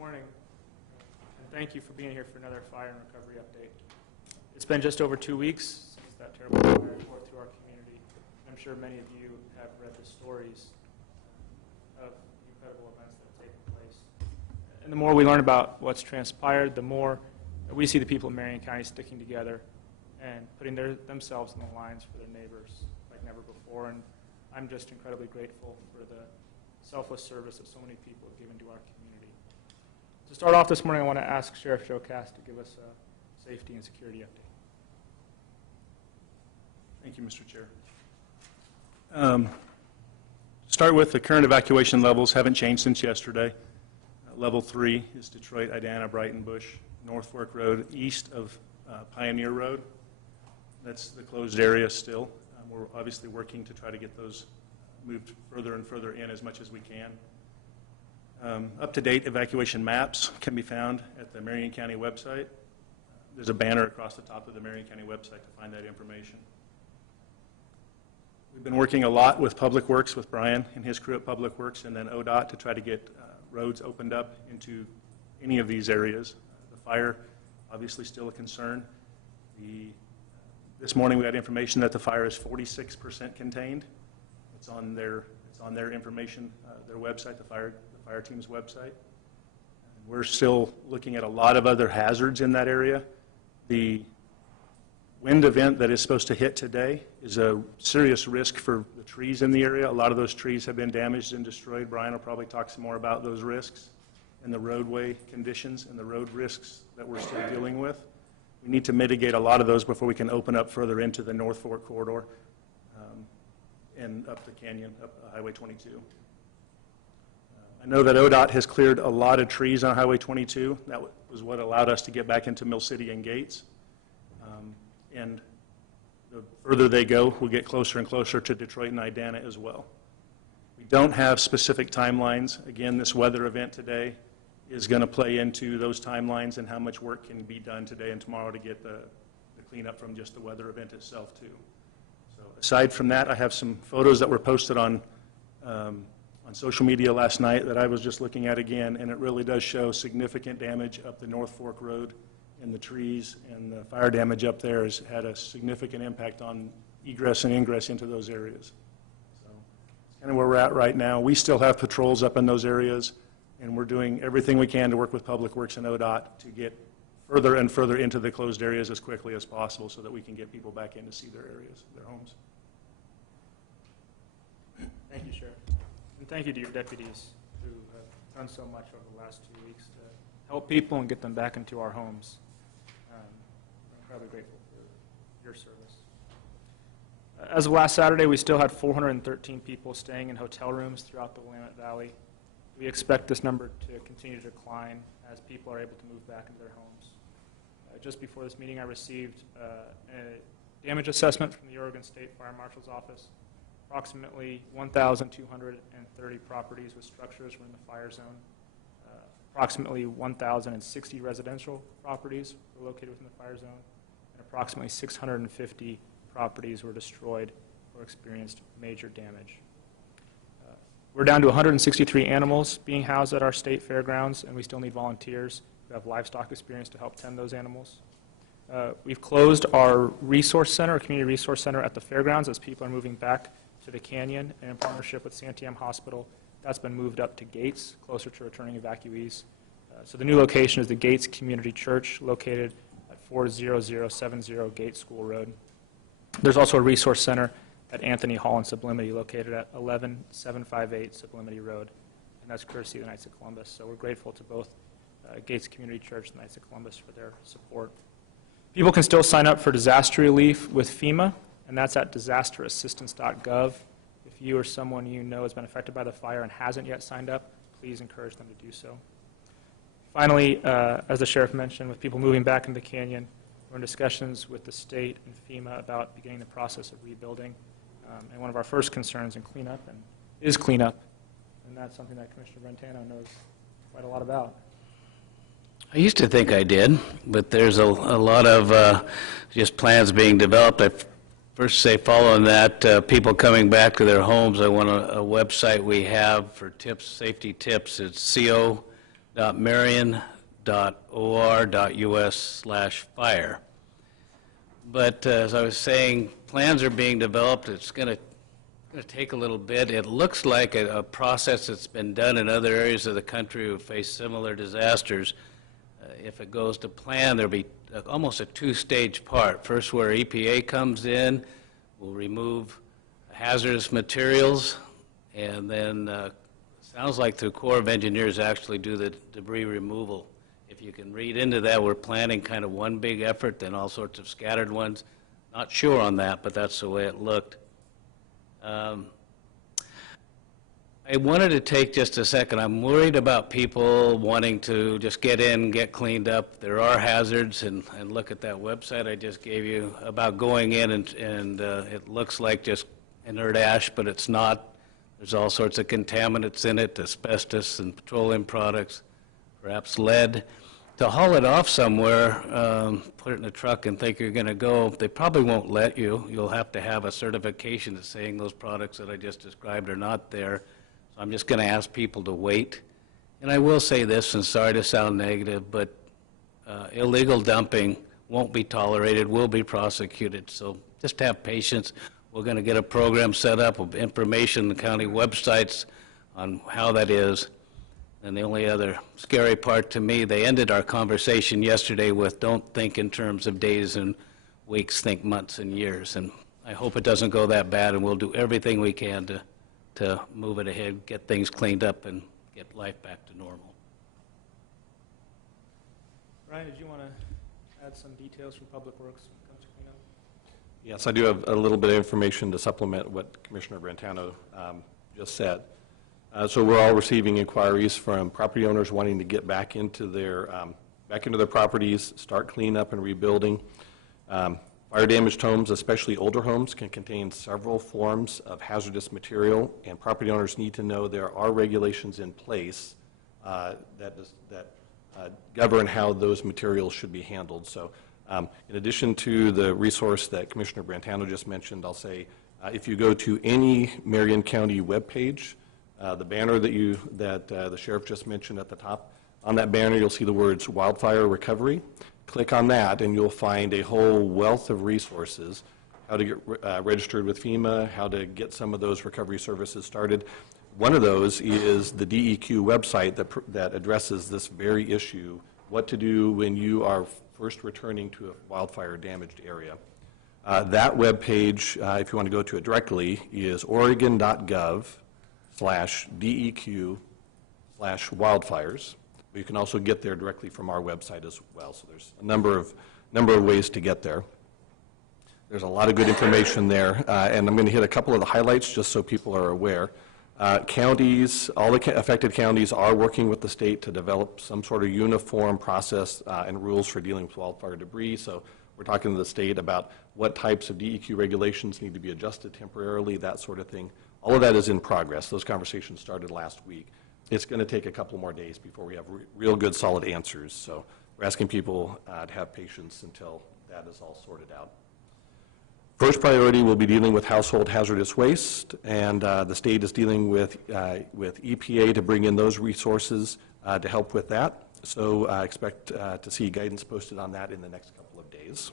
morning, and thank you for being here for another fire and recovery update. It's been just over 2 weeks since that terrible fire tore through our community. I'm sure many of you have read the stories of the incredible events that have taken place. And the more we learn about what's transpired, the more we see the people of Marion County sticking together and putting themselves in the lines for their neighbors like never before. And I'm just incredibly grateful for the selfless service that so many people have given to our community. To start off this morning, I want to ask Sheriff Joe Cass to give us a safety and security update. Thank you, Mr. Chair. Start with the current evacuation levels haven't changed since yesterday. Level 3 is Detroit, Idana, Brighton, Bush, North Fork Road, east of Pioneer Road. That's the closed area still. We're obviously working to try to get those moved further and further in as much as we can. Up-to-date evacuation maps can be found at the Marion County website. There's a banner across the top of the Marion County website to find that information. We've been working a lot with Public Works, with Brian and his crew at Public Works, and then ODOT to try to get roads opened up into any of these areas. The fire, obviously still a concern. This morning we had information that the fire is 46% contained. It's on their information, their website, the fire team's website. And we're still looking at a lot of other hazards in that area. The wind event that is supposed to hit today is a serious risk for the trees in the area. A lot of those trees have been damaged and destroyed. Brian will probably talk some more about those risks and the roadway conditions and the road risks that we're still dealing with. We need to mitigate a lot of those before we can open up further into the North Fork corridor and up the canyon, up Highway 22. I know that ODOT has cleared a lot of trees on Highway 22. That was what allowed us to get back into Mill City and Gates. And the further they go, we'll get closer and closer to Detroit and Idana as well. We don't have specific timelines. Again, this weather event today is going to play into those timelines and how much work can be done today and tomorrow to get the cleanup from just the weather event itself too. So aside from that, I have some photos that were posted on social media last night that I was just looking at again, and it really does show significant damage up the North Fork Road, and the trees and the fire damage up there has had a significant impact on egress and ingress into those areas. So that's kind of where we're at right now. We still have patrols up in those areas, and we're doing everything we can to work with Public Works and ODOT to get further and further into the closed areas as quickly as possible so that we can get people back in to see their areas, their homes. Thank you, Sheriff. And thank you to your deputies who have done so much over the last 2 weeks to help people and get them back into our homes. We're incredibly grateful for your service. As of last Saturday, we still had 413 people staying in hotel rooms throughout the Willamette Valley. We expect this number to continue to decline as people are able to move back into their homes. Just before this meeting, I received a damage assessment from the Oregon State Fire Marshal's Office. Approximately 1,230 properties with structures were in the fire zone. Approximately 1,060 residential properties were located within the fire zone, and approximately 650 properties were destroyed or experienced major damage. We're down to 163 animals being housed at our state fairgrounds, and we still need volunteers who have livestock experience to help tend those animals. We've closed our resource center, our community resource center at the fairgrounds as people are moving back to the canyon, and in partnership with Santiam Hospital, that's been moved up to Gates, closer to returning evacuees. So the new location is the Gates Community Church, located at 40070 Gates School Road. There's also a resource center at Anthony Hall in Sublimity, located at 11758 Sublimity Road, and that's courtesy of the Knights of Columbus. So we're grateful to both Gates Community Church and the Knights of Columbus for their support. People can still sign up for disaster relief with FEMA, and that's at disasterassistance.gov. If you or someone you know has been affected by the fire and hasn't yet signed up, please encourage them to do so. Finally, as the sheriff mentioned, with people moving back into the canyon, we're in discussions with the state and FEMA about beginning the process of rebuilding. And one of our first concerns in cleanup is cleanup, and that's something that Commissioner Brentano knows quite a lot about. I used to think I did, but there's a lot of just plans being developed. I first say following that, people coming back to their homes, I want a website we have for tips, safety tips. It's co.uk/safety www.marion.or.us/fire. But as I was saying, plans are being developed. It's going to take a little bit. It looks like a process that's been done in other areas of the country who face similar disasters. If it goes to plan, there'll be almost a two-stage part. First, where EPA comes in, will remove hazardous materials, and then sounds like the Corps of Engineers actually do the debris removal. If you can read into that, we're planning kind of one big effort, then all sorts of scattered ones. Not sure on that, but that's the way it looked. I wanted to take just a second. I'm worried about people wanting to just get in, get cleaned up. There are hazards, and look at that website I just gave you about going in, and it looks like just inert ash, but it's not. There's all sorts of contaminants in it, asbestos and petroleum products, perhaps lead. To haul it off somewhere, put it in a truck and think you're going to go, they probably won't let you. You'll have to have a certification that's saying those products that I just described are not there. So I'm just going to ask people to wait. And I will say this, and sorry to sound negative, but illegal dumping won't be tolerated, will be prosecuted. So just have patience. We're going to get a program set up with information on the county websites on how that is. And the only other scary part to me, they ended our conversation yesterday with, don't think in terms of days and weeks, think months and years. And I hope it doesn't go that bad, and we'll do everything we can to move it ahead, get things cleaned up, and get life back to normal. Ryan, did you want to add some details from Public Works when it comes to cleanup? Yes, I do have a little bit of information to supplement what Commissioner Brentano just said. So we're all receiving inquiries from property owners wanting to get back into their properties, start cleanup and rebuilding. Fire-damaged homes, especially older homes, can contain several forms of hazardous material, and property owners need to know there are regulations in place that govern how those materials should be handled. So in addition to the resource that Commissioner Brentano just mentioned, I'll say if you go to any Marion County webpage, the banner that the sheriff just mentioned at the top, on that banner you'll see the words wildfire recovery. Click on that and you'll find a whole wealth of resources, how to get registered with FEMA, how to get some of those recovery services started. One of those is the DEQ website that addresses this very issue, what to do when you are first returning to a wildfire damaged area. That webpage, if you want to go to it directly, is oregon.gov/DEQ/wildfires. But you can also get there directly from our website as well. So there's a number of ways to get there. There's a lot of good information there, and I'm going to hit a couple of the highlights just so people are aware. Counties, all the affected counties are working with the state to develop some sort of uniform process and rules for dealing with wildfire debris. So we're talking to the state about what types of DEQ regulations need to be adjusted temporarily, that sort of thing. All of that is in progress. Those conversations started last week. It's going to take a couple more days before we have real good, solid answers. So we're asking people to have patience until that is all sorted out. First priority will be dealing with household hazardous waste, and the state is dealing with EPA to bring in those resources to help with that. So expect to see guidance posted on that in the next couple of days.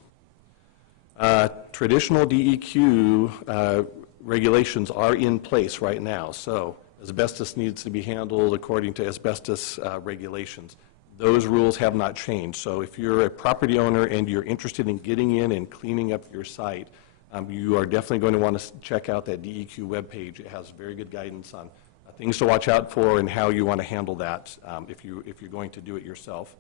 Traditional DEQ regulations are in place right now, so asbestos needs to be handled according to asbestos regulations. Those rules have not changed. So if you're a property owner and you're interested in getting in and cleaning up your site, you are definitely going to want to check out that DEQ webpage. It has very good guidance on things to watch out for and how you want to handle that if you're going to do it yourself.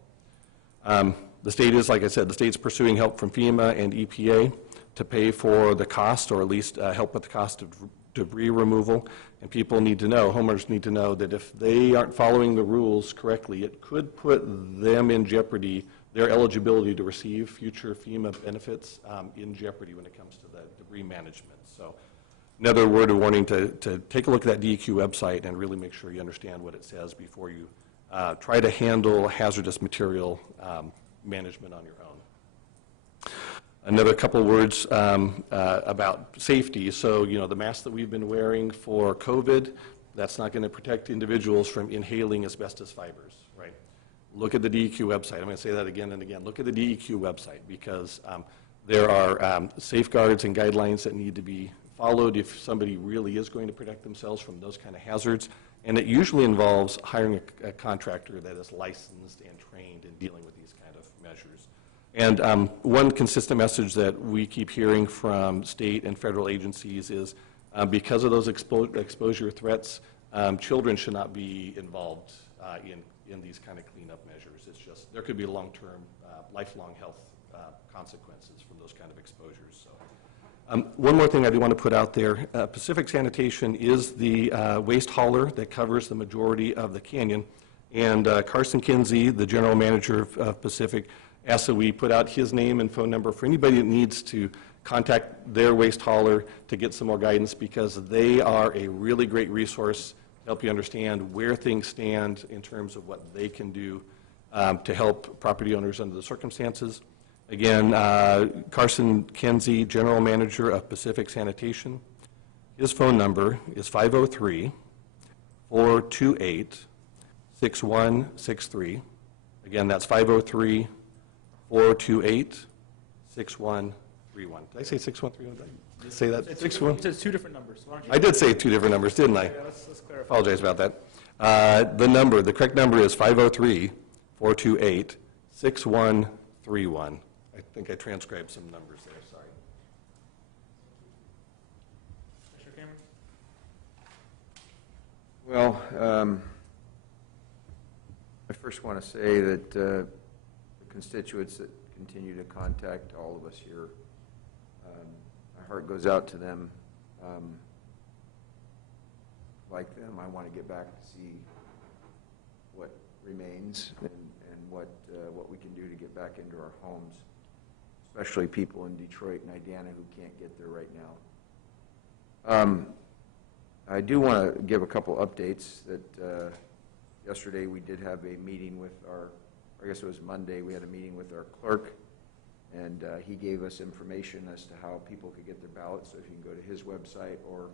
The state is, like I said, the state's pursuing help from FEMA and EPA to pay for the cost, or at least help with the cost of debris removal. And people need to know, homeowners need to know, that if they aren't following the rules correctly, it could put them in jeopardy, their eligibility to receive future FEMA benefits in jeopardy when it comes to the debris management. So another word of warning to take a look at that DEQ website and really make sure you understand what it says before you try to handle hazardous material management on your own. Another couple words about safety. So, the mask that we've been wearing for COVID, that's not going to protect individuals from inhaling asbestos fibers, right? look at the DEQ website. I'm going to say that again and again. Look at the DEQ website, because there are safeguards and guidelines that need to be followed if somebody really is going to protect themselves from those kind of hazards. And it usually involves hiring a contractor that is licensed and trained in dealing with these kind of measures. And one consistent message that we keep hearing from state and federal agencies is because of those exposure threats, children should not be involved in these kind of cleanup measures. It's just, there could be long-term, lifelong health consequences from those kind of exposures. So, one more thing I do want to put out there, Pacific Sanitation is the waste hauler that covers the majority of the canyon, and Carson Kinsey, the general manager of Pacific, asked that we put out his name and phone number for anybody that needs to contact their waste hauler to get some more guidance, because they are a really great resource to help you understand where things stand in terms of what they can do to help property owners under the circumstances. Again, Carson Kinsey, general manager of Pacific Sanitation. His phone number is 503-428-6163. Again, that's 503-428-6163. Did I say 6131? Did I say that? It says two different numbers. Why don't you? I did say two different numbers, didn't I? Yeah, let's clarify. Apologize about that. The correct number is 503-428-6131. I think I transcribed some numbers there, sorry. Commissioner Cameron? Well, I first want to say that the constituents that continue to contact all of us here, my heart goes out to them. Like them, I want to get back to see what remains and what we can do to get back into our homes, especially people in Detroit and Idana who can't get there right now. I do want to give a couple updates that yesterday we did have a meeting with our, I guess it was Monday, we had a meeting with our clerk, and he gave us information as to how people could get their ballots. So if you can go to his website or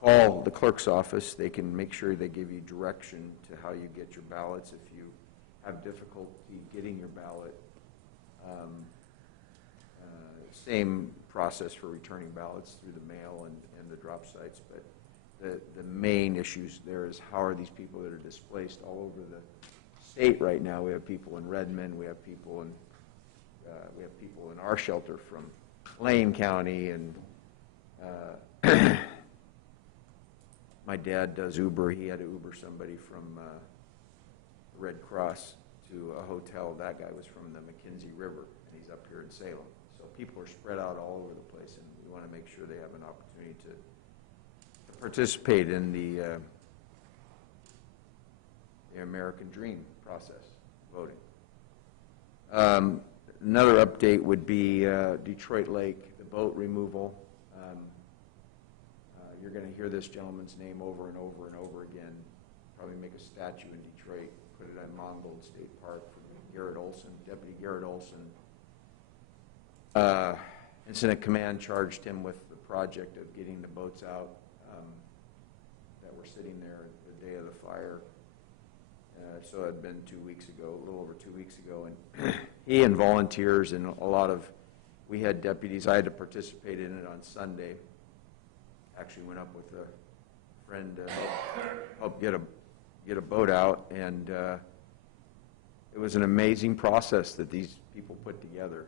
call the clerk's office, they can make sure they give you direction to how you get your ballots if you have difficulty getting your ballot. Same process for returning ballots through the mail and the drop sites, but the main issues there is how are these people that are displaced all over the state right now. We have people in Redmond, we have people in our shelter from Lane County, and my dad does Uber. He had to Uber somebody from Red Cross to a hotel. That guy was from the McKenzie River, and he's up here in Salem. So people are spread out all over the place, and we want to make sure they have an opportunity to participate in the American Dream process, voting. Another update would be Detroit Lake, the boat removal. You're going to hear this gentleman's name over and over and over again. Probably make a statue in Detroit, put it at Mongold State Park for Garrett Olson, Deputy Garrett Olson. Incident Command charged him with the project of getting the boats out that were sitting there the day of the fire. So it had been 2 weeks ago, a little over 2 weeks ago, and he and volunteers and a lot of, we had deputies. I had to participate in it on Sunday. Actually went up with a friend to help get a boat out, and it was an amazing process that these people put together.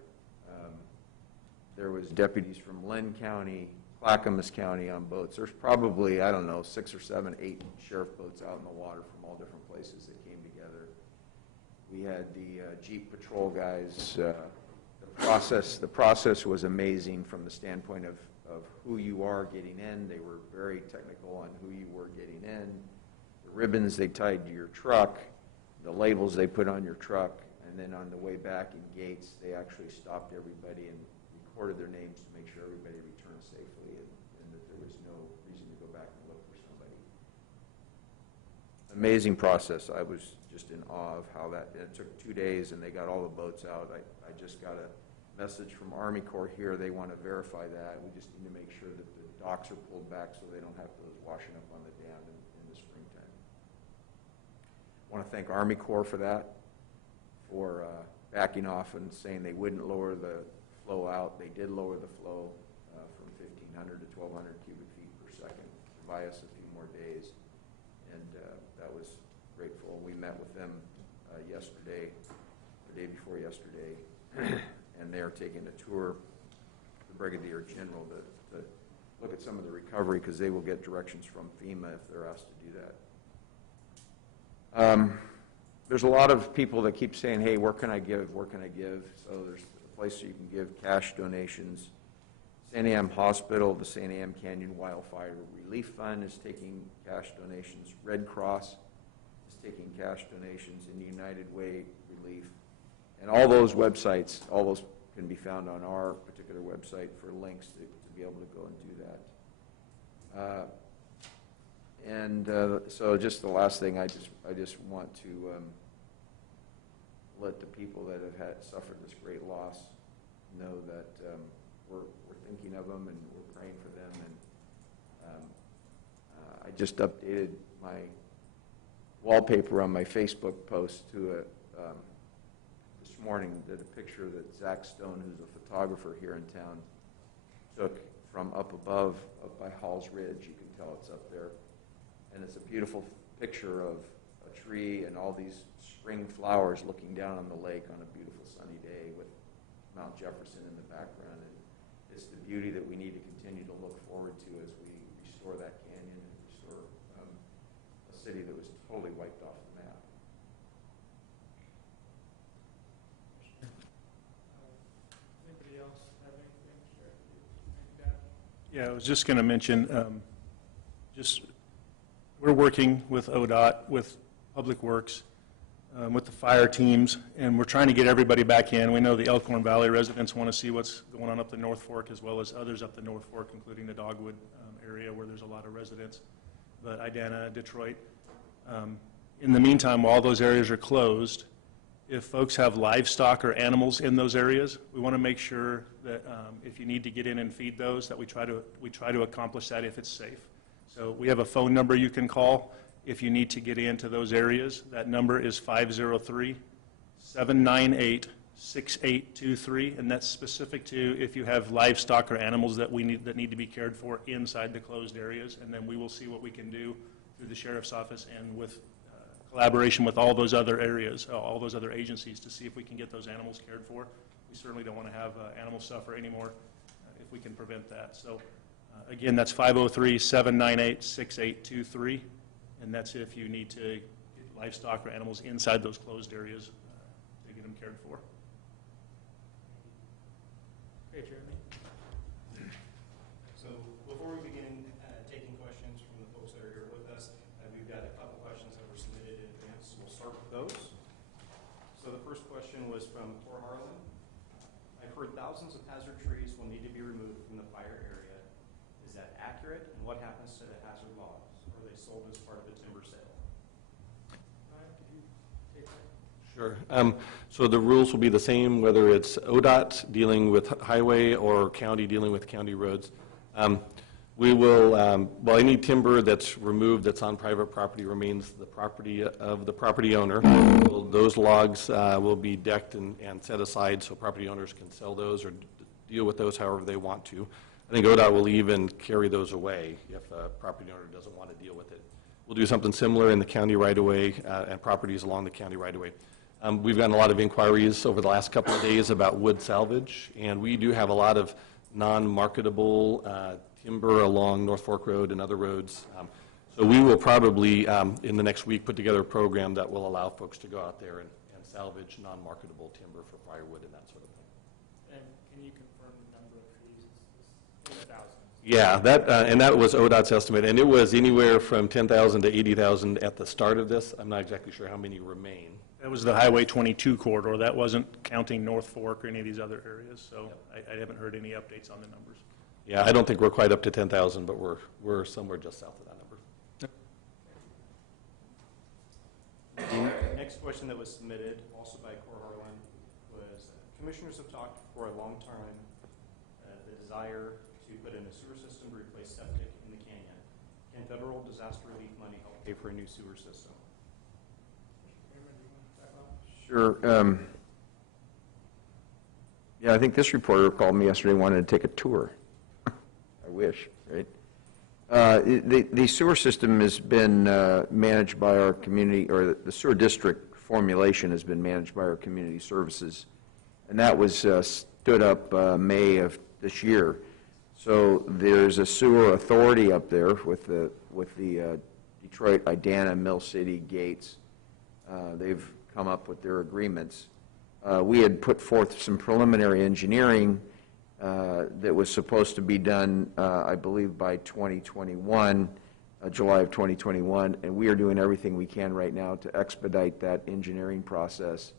There was deputies from Lynn County, Clackamas County on boats. There's probably, I don't know, 6 or 7, 8 sheriff boats out in the water from all different places that came together. We had the Jeep patrol guys. The process was amazing from the standpoint of who you are getting in. They were very technical on who you were getting in. The ribbons they tied to your truck, the labels they put on your truck, and then on the way back in gates, they actually stopped everybody and recorded their names to make sure everybody returned safely and that there was no reason to go back and look for somebody. Amazing process. I was just in awe of how it took 2 days and they got all the boats out. I just got a message from Army Corps here. They want to verify that. We just need to make sure that the docks are pulled back so they don't have those washing up on the dam in the springtime. I want to thank Army Corps for that. for backing off and saying they wouldn't lower the flow out. They did lower the flow from 1,500 to 1,200 cubic feet per second to buy us a few more days, and that was grateful. We met with them yesterday, the day before yesterday, and they are taking a tour, the Brigadier General, to look at some of the recovery, because they will get directions from FEMA if they're asked to do that. There's a lot of people that keep saying, hey, where can I give, where can I give? So there's a place you can give cash donations. St. Anne Hospital, the St. Anne Canyon Wildfire Relief Fund is taking cash donations. Red Cross is taking cash donations, in United Way Relief. And all those websites, all those can be found on our particular website for links to be able to go and do that. So just the last thing, I just want to let the people that have suffered this great loss know that we're thinking of them and we're praying for them. And I just updated my wallpaper on my Facebook post to this morning, did a picture that Zach Stone, who's a photographer here in town, took from up above, up by Halls Ridge. You can tell it's up there. And it's a beautiful picture of a tree and all these spring flowers looking down on the lake on a beautiful sunny day with Mount Jefferson in the background. And it's the beauty that we need to continue to look forward to as we restore that canyon and restore a city that was totally wiped off the map. Anybody else have anything to share? Yeah, I was just going to mention, we're working with ODOT, with Public Works, with the fire teams, and we're trying to get everybody back in. We know the Elkhorn Valley residents want to see what's going on up the North Fork, as well as others up the North Fork, including the Dogwood area where there's a lot of residents, but Idana, Detroit. In the meantime, while those areas are closed, if folks have livestock or animals in those areas, we want to make sure that if you need to get in and feed those, that we try to accomplish that if it's safe. So we have a phone number you can call if you need to get into those areas. That number is 503-798-6823, and that's specific to if you have livestock or animals that need to be cared for inside the closed areas, and then we will see what we can do through the sheriff's office and with collaboration with all those other areas, all those other agencies, to see if we can get those animals cared for. We certainly don't want to have animals suffer anymore if we can prevent that. So again, that's 503-798-6823, and that's if you need to get livestock or animals inside those closed areas to get them cared for. Okay, Jeremy. So before we begin taking questions from the folks that are here with us, we've got a couple questions that were submitted in advance. We'll start with those. So the first question was from Tor Harlan. I've heard thousands of hazard trees will need to be removed from the fire area. Is that accurate? And what happens to the hazard logs? Are they sold as part of the timber sale? Ryan, could you take that? Sure. So the rules will be the same, whether it's ODOT dealing with highway or county dealing with county roads. We will, well, any timber that's removed that's on private property remains the property of the property owner. Those logs will be decked and set aside so property owners can sell those or deal with those however they want to. I think ODOT will even carry those away if a property owner doesn't want to deal with it. We'll do something similar in the county right-of-way and properties along the county right-of-way. We've gotten a lot of inquiries over the last couple of days about wood salvage, and we do have a lot of non-marketable timber along North Fork Road and other roads. So we will probably, in the next week, put together a program that will allow folks to go out there and salvage non-marketable timber for firewood and that sort of thing. And can you confirm the number of trees? It's in the thousands. Yeah, and that was ODOT's estimate, and it was anywhere from 10,000 to 80,000 at the start of this. I'm not exactly sure how many remain. That was the Highway 22 corridor. That wasn't counting North Fork or any of these other areas, so I haven't heard any updates on the numbers. Yeah, I don't think we're quite up to 10,000, but we're somewhere just south of that number. The next question that was submitted, also by Cor Harlan, was commissioners have talked for a long time the desire to put in a sewer system to replace septic in the canyon. Can federal disaster relief money help pay for a new sewer system? Sure. Yeah, I think this reporter called me yesterday and wanted to take a tour. I wish, right? The sewer system has been managed by our community, or the sewer district formulation has been managed by our community services, and that was stood up May of this year. So there's a sewer authority up there with the Detroit, Idana, Mill City, Gates. They've come up with their agreements. We had put forth some preliminary engineering that was supposed to be done, I believe, by 2021, July of 2021, and we are doing everything we can right now to expedite that engineering process.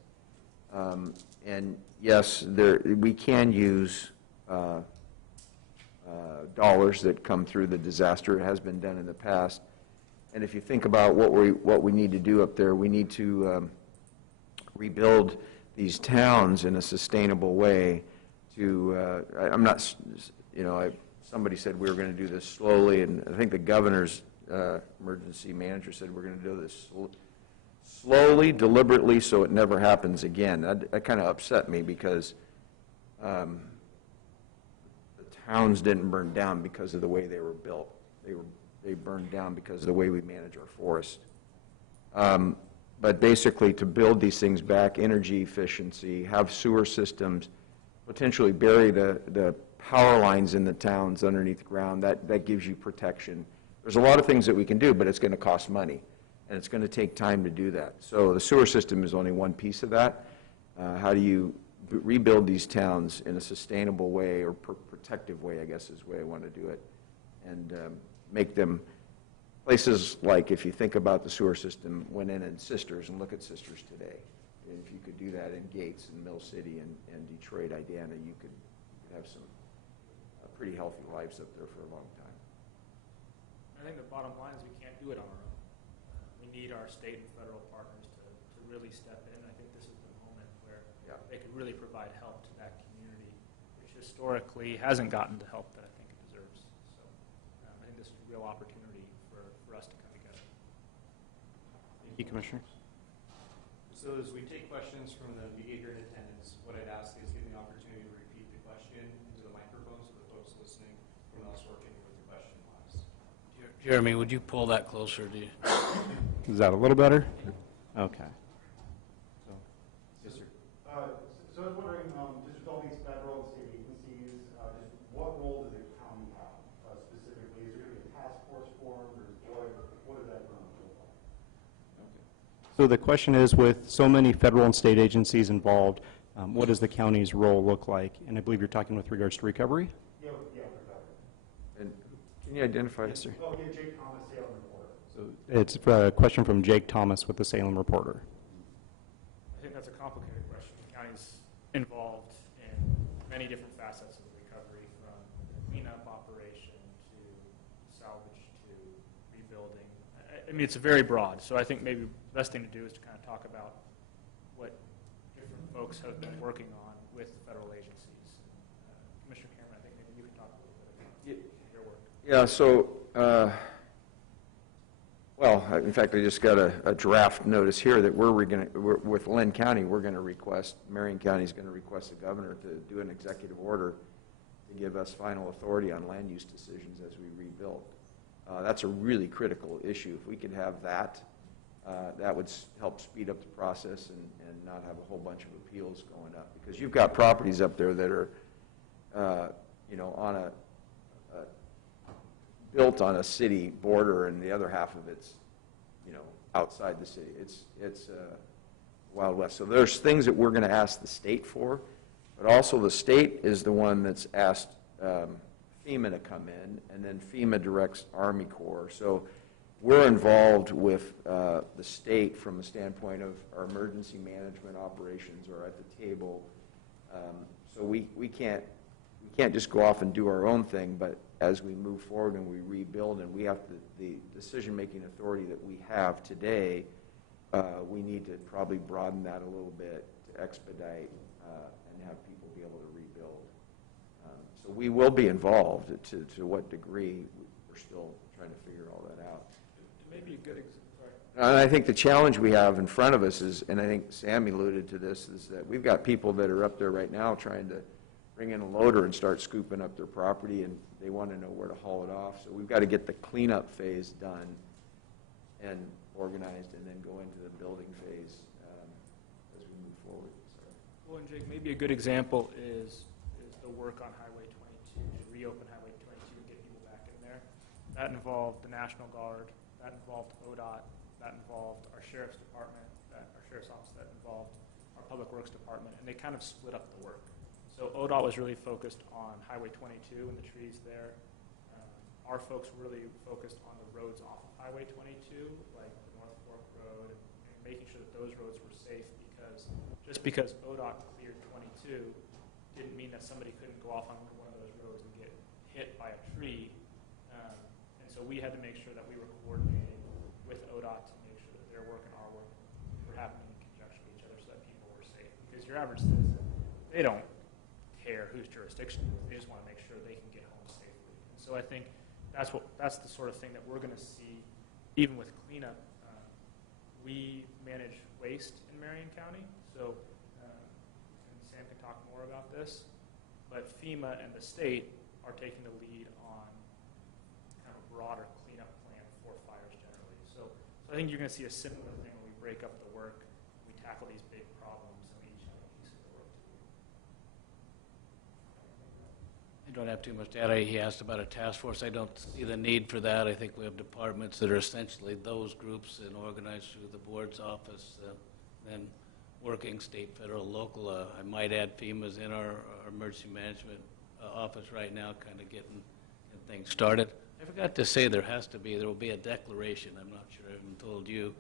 And yes, we can use dollars that come through the disaster. It has been done in the past. And if you think about what we need to do up there, we need to rebuild these towns in a sustainable way. I'm not, somebody said we were going to do this slowly, and I think the governor's emergency manager said we're going to do this slowly, deliberately, so it never happens again. That kind of upset me because the towns didn't burn down because of the way they were built. They burned down because of the way we manage our forest. But basically, to build these things back, energy efficiency, have sewer systems, potentially bury the power lines in the towns underneath the ground, that gives you protection. There's a lot of things that we can do, but it's going to cost money, and it's going to take time to do that. So the sewer system is only one piece of that. How do you rebuild these towns in a sustainable way, or protective way, I guess is the way I want to do it, and make them places like, if you think about the sewer system, went in Sisters, and look at Sisters today. If you could do that in Gates and Mill City and Detroit, Idana, you could have some pretty healthy lives up there for a long time. I think the bottom line is we can't do it on our own. We need our state and federal partners to really step in. I think this is the moment where they could really provide help to that community, which historically hasn't gotten the help that I think it deserves. So I think this is a real opportunity for us to come together. Thank you, Commissioner. So as we take questions from the media here in attendance, what I'd ask is give me an opportunity to repeat the question into the microphone so the folks listening can also work in what the question was. Jeremy, would you pull that closer to you? Is that a little better? Okay. So, yes, sir. So I was wondering, just with all these federal and state agencies, just what role does the county have specifically? Is there going to be a task force formed, or what is that going to look like? So the question is, with so many federal and state agencies involved, what does the county's role look like? And I believe you're talking with regards to recovery? Yeah, recovery. And can you identify? Yes, sir. Oh, yeah, Jake Thomas, Salem Reporter. So it's a question from Jake Thomas with the Salem Reporter. I think that's a complicated question. The county's involved in many different facets of the recovery, from cleanup operation to salvage to rebuilding. I mean, it's very broad, so I think maybe the best thing to do is to kind of talk about what different folks have been working on with federal agencies. Commissioner Cameron, I think maybe you can talk a little bit about your work. Yeah, so, well, in fact, I just got a draft notice here that we're with Lynn County, we're going to request, Marion County is going to request the governor to do an executive order to give us final authority on land use decisions as we rebuild. That's a really critical issue. If we could have that, that would help speed up the process and not have a whole bunch of appeals going up. Because you've got properties up there that are, on built on a city border, and the other half of it's, outside the city. It's Wild West. So there's things that we're going to ask the state for, but also the state is the one that's asked FEMA to come in, and then FEMA directs Army Corps. So we're involved with the state from the standpoint of our emergency management operations are at the table. So we can't just go off and do our own thing, but as we move forward and we rebuild, and we have the decision-making authority that we have today, we need to probably broaden that a little bit to expedite and have people be able to rebuild. So we will be involved. To what degree, we're still trying to figure all that out. Maybe a good And I think the challenge we have in front of us is, and I think Sammy alluded to this, is that we've got people that are up there right now trying to bring in a loader and start scooping up their property, and they want to know where to haul it off. So we've got to get the cleanup phase done and organized, and then go into the building phase as we move forward. So. Well, and Jake, maybe a good example is the work on Highway 22, to reopen Highway 22 and get people back in there. That involved the National Guard, that involved ODOT, that involved our Sheriff's Department, our Sheriff's Office, that involved our Public Works Department, and they kind of split up the work. So ODOT was really focused on Highway 22 and the trees there. Our folks were really focused on the roads off of Highway 22, like the North Fork Road, and making sure that those roads were safe, because just because ODOT cleared 22 didn't mean that somebody couldn't go off on one of those roads and get hit by a tree. And so we had to make sure that we were coordinating with ODOT to make sure that their work and our work were happening in conjunction with each other so that people were safe. Because your average citizen, they don't care whose jurisdiction it is. They just want to make sure they can get home safely. And so I think that's the sort of thing that we're going to see even with cleanup. We manage waste in Marion County, so and Sam can talk more about this, but FEMA and the state are taking the lead on kind of a broader cleanup plan for fires generally. So I think you're going to see a similar thing when we break up the work, we tackle these big problems, and we each have a piece of the work to do. I don't have too much data. He asked about a task force. I don't see the need for that. I think we have departments that are essentially those groups and organized through the board's office, then working state, federal, local. I might add FEMA's in our emergency management office right now, kind of getting things started. I forgot to say there will be a declaration, I'm not sure I haven't told you,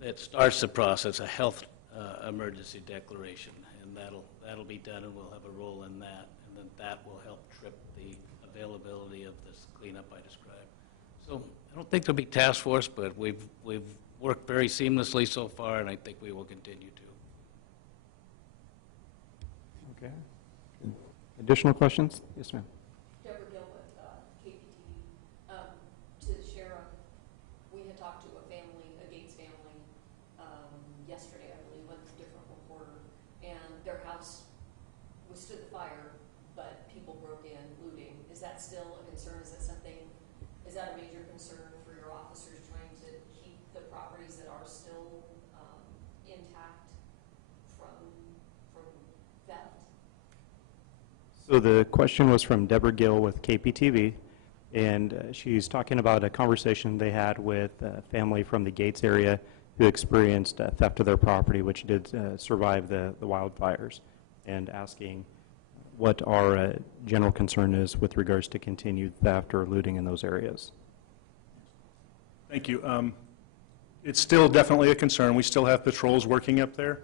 that starts the process, a health emergency declaration, and that'll be done, and we'll have a role in that, and then that will help trip the availability of this cleanup I described. So I don't think there'll be task force, but we've worked very seamlessly so far, and I think we will continue to. Okay. Additional questions? Yes, ma'am. Deborah Gilbert, KPTV. To the sheriff, we had talked to a Gates family, yesterday, I believe, with a different reporter, and their house withstood the fire, but people broke in looting. Is that still a concern? Is that a major concern for your officers, trying to keep the properties that are still intact from theft? So the question was from Deborah Gill with KPTV, and she's talking about a conversation they had with a family from the Gates area who experienced theft of their property, which did survive the wildfires, and asking what our general concern is with regards to continued theft or looting in those areas. Thank you. It's still definitely a concern. We still have patrols working up there.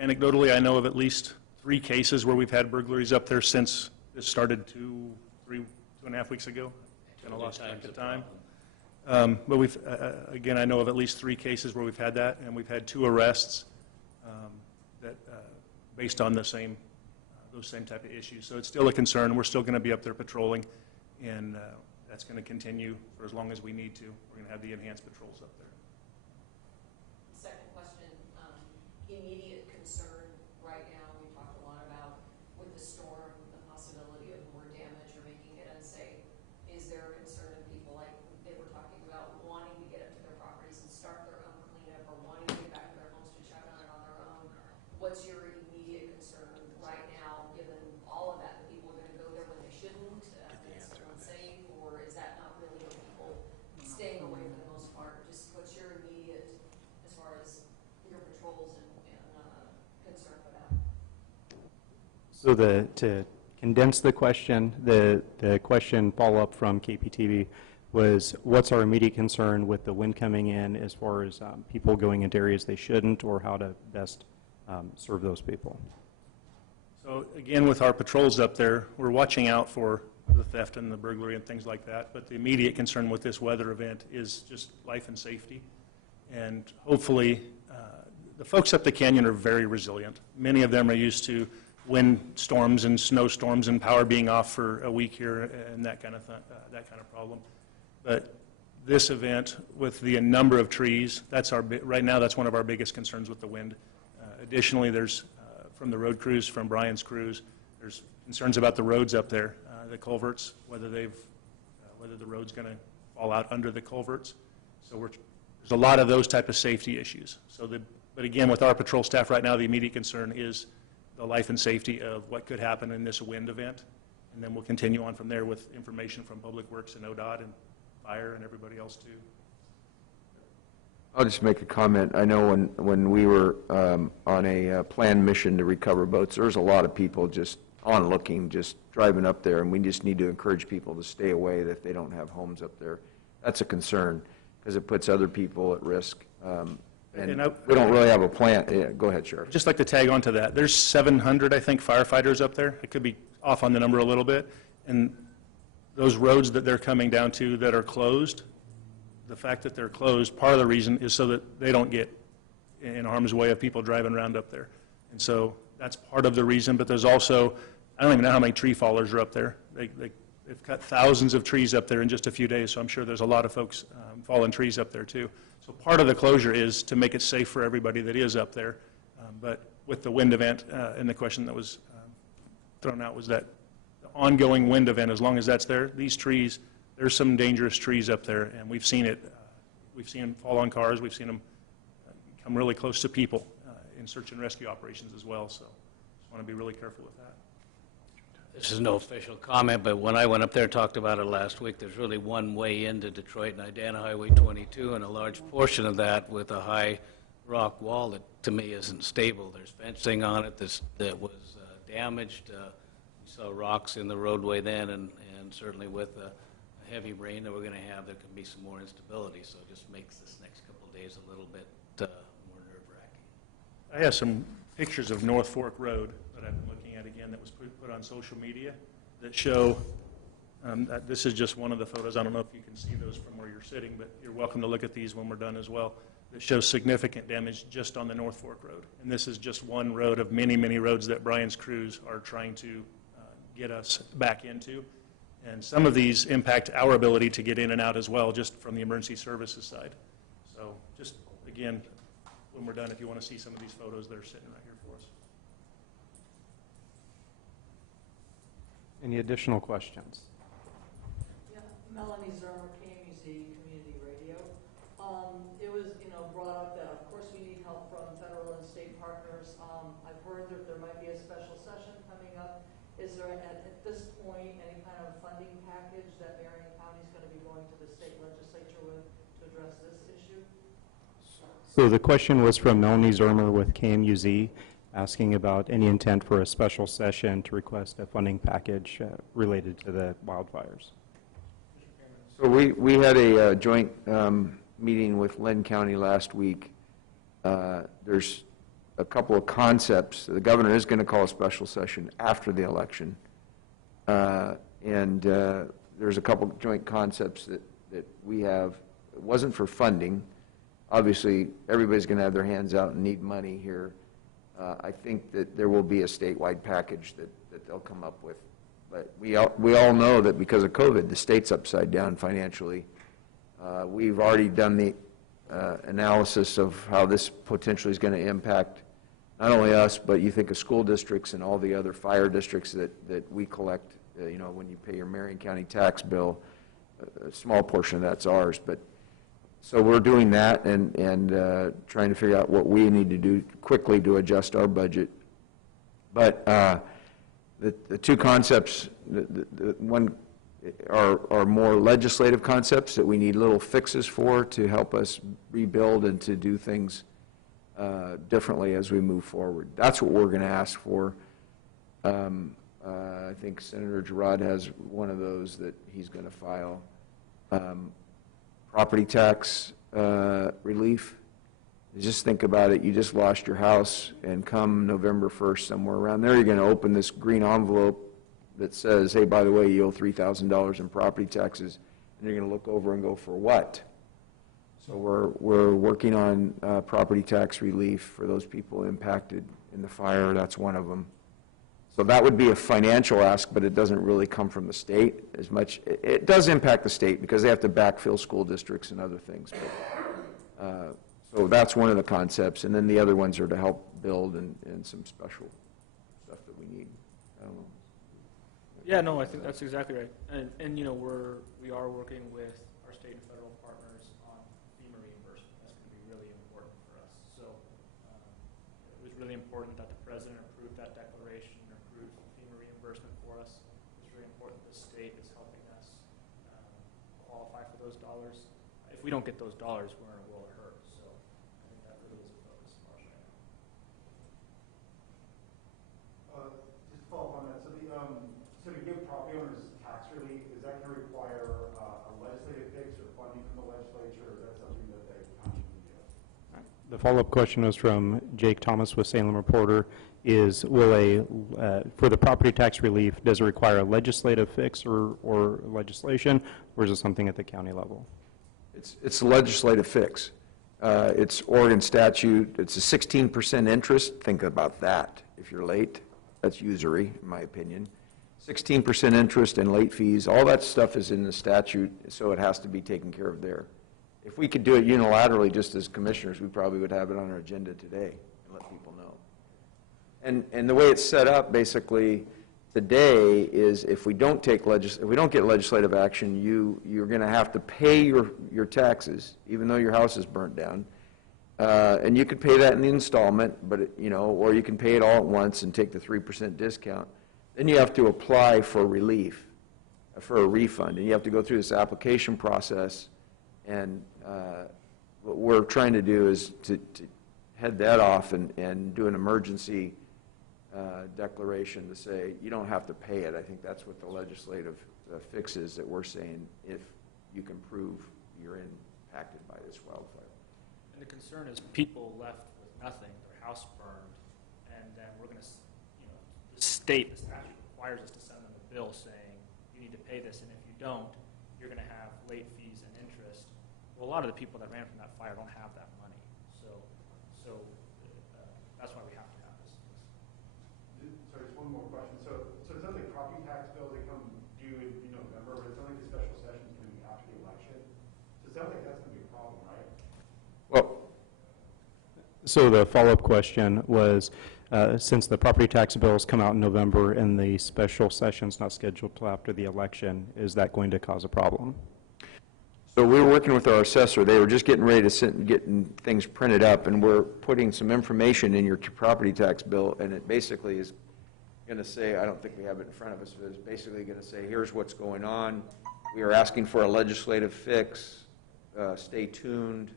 Anecdotally, I know of at least 3 cases where we've had burglaries up there since it started 2.5 weeks ago. Kind of lost track of time. But we've, again, I know of at least 3 cases where we've had that, and we've had 2 arrests that based on those same type of issues. So it's still a concern. We're still going to be up there patrolling, and that's going to continue for as long as we need to. We're going to have the enhanced patrols up there. Second question, immediate concern right now, we talked a lot about with the storm, the possibility of more damage or making it unsafe. Is there a concern of people, like they were talking about, wanting to get up to their properties and start their own cleanup, or wanting to get back to their homes to check on it on their own? What's your immediate concern right now, given all of that people are going to go there when they shouldn't, and it's unsafe, or is that not really what people staying away for the most part? Just what's your immediate, as far as your patrols and concern for that? So to condense the question, the question follow-up from KPTV was, what's our immediate concern with the wind coming in as far as people going into areas they shouldn't, or how to best serve those people? So again, with our patrols up there, we're watching out for the theft and the burglary and things like that, but the immediate concern with this weather event is just life and safety. And hopefully, the folks up the canyon are very resilient. Many of them are used to wind storms and snowstorms and power being off for a week here and that kind of problem. But this event with the number of trees, right now that's one of our biggest concerns with the wind. Additionally, there's, from the road crews, from Brian's crews, there's concerns about the roads up there, the culverts, whether the road's going to fall out under the culverts. So there's a lot of those type of safety issues. But again, with our patrol staff right now, the immediate concern is the life and safety of what could happen in this wind event. And then we'll continue on from there with information from Public Works and ODOT and fire and everybody else too. I'll just make a comment. I know when we were on a planned mission to recover boats, there's a lot of people just onlooking, just driving up there, and we just need to encourage people to stay away if they don't have homes up there. That's a concern, because it puts other people at risk. And we don't really have a plan. Yeah, go ahead, Sheriff. Just like to tag on to that. There's 700, I think, firefighters up there. It could be off on the number a little bit. And those roads that they're coming down to that are closed, the fact that they're closed, part of the reason is so that they don't get in harm's way of people driving around up there. And so that's part of the reason, but there's also, I don't even know how many tree fallers are up there. They've cut thousands of trees up there in just a few days, so I'm sure there's a lot of folks falling trees up there too. So part of the closure is to make it safe for everybody that is up there. But with the wind event, and the question that was thrown out was that the ongoing wind event, as long as that's there, these trees, there's some dangerous trees up there, and we've seen it. We've seen them fall on cars. We've seen them come really close to people in search and rescue operations as well. So just want to be really careful with that. This is no official comment, but when I went up there and talked about it last week, there's really one way into Detroit, and Idana Highway 22, and a large portion of that with a high rock wall that, to me, isn't stable. There's fencing on it that was damaged. We saw rocks in the roadway then, and certainly with a heavy rain that we're going to have, there can be some more instability, so it just makes this next couple of days a little bit more nerve-wracking. I have some pictures of North Fork Road that I've been looking at again that was put on social media that show, this is just one of the photos. I don't know if you can see those from where you're sitting, but you're welcome to look at these when we're done as well. That shows significant damage just on the North Fork Road. And this is just one road of many, many roads that Brian's crews are trying to get us back into. And some of these impact our ability to get in and out as well, just from the emergency services side. So just, again, when we're done, if you want to see some of these photos, they're sitting right here for us. Any additional questions? Yeah, Melanie Zermer, KMUZ Community Radio. It was, brought up that, of course, we need help from federal and state partners. I've heard that there might be a special session coming up. Is there, at this point, any kind of funding package that Marion County is going to be going to the state legislature with to address this issue? So the question was from Melanie Zermer with KMUZ, asking about any intent for a special session to request a funding package related to the wildfires. So we had a joint meeting with Lynn County last week. There's a couple of concepts. The governor is going to call a special session after the election. And there's a couple of joint concepts that we have. It wasn't for funding. Obviously, everybody's going to have their hands out and need money here. I think that there will be a statewide package that they'll come up with. But we all know that because of COVID, the state's upside down financially. We've already done the analysis of how this potentially is going to impact not only us, but you think of school districts and all the other fire districts that we collect. When you pay your Marion County tax bill, a small portion of that's ours. But so we're doing that and trying to figure out what we need to do quickly to adjust our budget. But the two concepts, the one are more legislative concepts that we need little fixes for to help us rebuild and to do things differently as we move forward. That's what we're going to ask for. I think Senator Girard has one of those that he's going to file. Property tax relief. Just think about it. You just lost your house, and come November 1st, somewhere around there, you're going to open this green envelope that says, hey, by the way, you owe $3,000 in property taxes, and you're going to look over and go, for what? So we're working on property tax relief for those people impacted in the fire. That's one of them. So that would be a financial ask, but it doesn't really come from the state as much. It does impact the state because they have to backfill school districts and other things. But, so that's one of the concepts, and then the other ones are to help build and some special stuff that we need. I don't know. Yeah, no, I think that's exactly right. And you know, we are working with our state and federal partners on FEMA reimbursement. That's going to be really important for us. So it was really important that the president approved that declaration and approved FEMA reimbursement for us. It's really important the state is helping us qualify for those dollars. If we don't get those dollars, we're in a world of hurt. So I think that really is a focus of ours right now. Just to follow up on that, so to give property owners tax relief, is that going to require a legislative fix or funding from the legislature, or is that something that the county can do? The follow-up question was from Jake Thomas with Salem Reporter, is will for the property tax relief, does it require a legislative fix or legislation, or is it something at the county level? It's a legislative fix. It's Oregon statute. It's a 16% interest. Think about that. If you're late, that's usury, in my opinion. 16% interest and late fees, all that stuff is in the statute, so it has to be taken care of there. If we could do it unilaterally, just as commissioners, we probably would have it on our agenda today and let people know. And the way it's set up, basically, today is if we don't get legislative action, you're going to have to pay your taxes, even though your house is burnt down. And you could pay that in the installment, but or you can pay it all at once and take the 3% discount. Then you have to apply for relief, for a refund, and you have to go through this application process. And what we're trying to do is to head that off and do an emergency declaration to say you don't have to pay it. I think that's what the legislative fix is that we're saying if you can prove you're impacted by this wildfire. And the concern is people left with nothing, their house burned, and then we're going to, the statute requires us to send them a bill saying you need to pay this, and if you don't, you're going to have late fees and interest. Well, a lot of the people that ran from that fire don't have that money, so that's why we have to have this. Sorry, just one more question. So it sounds like property tax bills, they come due in November, but it sounds like the special session is going to be after the election. So it sounds like that's going to be a problem, right? Well, So the follow-up question was, since the property tax bills come out in November and the special session's not scheduled till after the election, is that going to cause a problem? so we were working with our assessor. They were just getting ready to sit and getting things printed up, and we're putting some information in your property tax bill, and it basically is going to say, I don't think we have it in front of us, but it's basically going to say, here's what's going on. We are asking for a legislative fix. Stay tuned.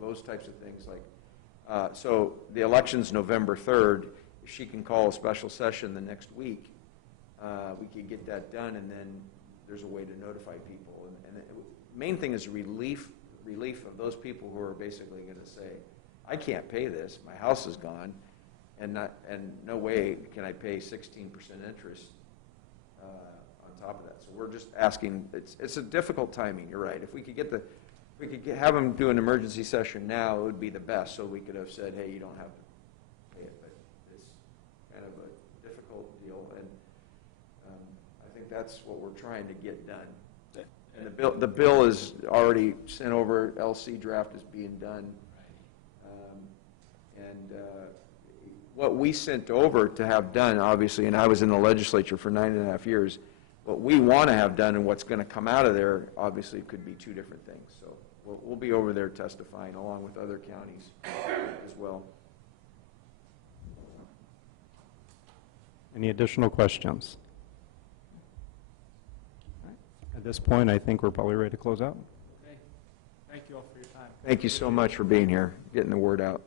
Those types of things. So the election's November 3rd. If she can call a special session the next week, we can get that done, and then there's a way to notify people. And the main thing is relief of those people who are basically going to say, I can't pay this. My house is gone, and no way can I pay 16% interest on top of that. So we're just asking. It's a difficult timing. You're right. If we could have them do an emergency session now, it would be the best. So we could have said, hey, you don't have to pay it, but it's kind of a difficult deal, and I think that's what we're trying to get done. And the bill is already sent over. LC draft is being done, and what we sent over to have done, obviously, and I was in the legislature for 9.5 years. What we want to have done and what's going to come out of there, obviously, could be two different things. So we'll be over there testifying along with other counties as well. Any additional questions? At this point, I think we're probably ready to close out. Okay. Thank you all for your time. Thank you so much for being here, getting the word out.